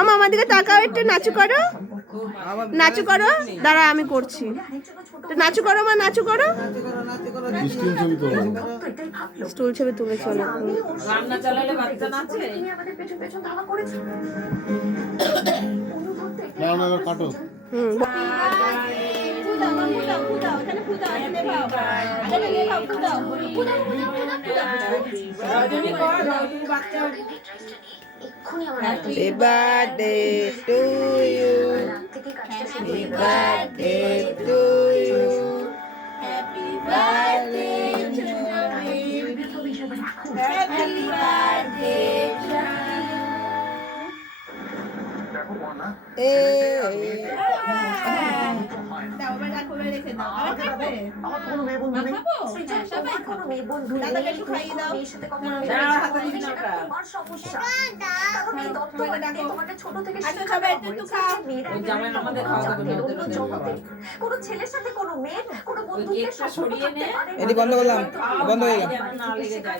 আমার দিকে তাকাও, একটু নাচু করো, নাচু করো। দাঁড়া আমি করছি, নাচু করো মা, নাচু করো। স্টুল ছবি তুলেছি অনেক। রান্না চালালে বাচ্চা নাচে। কাটো। Happy birthday to you. Happy birthday to you. Happy birthday to you. Happy birthday to কোনো ছেলের সাথে কোনো মেয়ের কোনো বন্ধুত্বের সম্পর্ক থাকতে পারে না। বন্ধ করলাম, বন্ধ হয়ে গেল।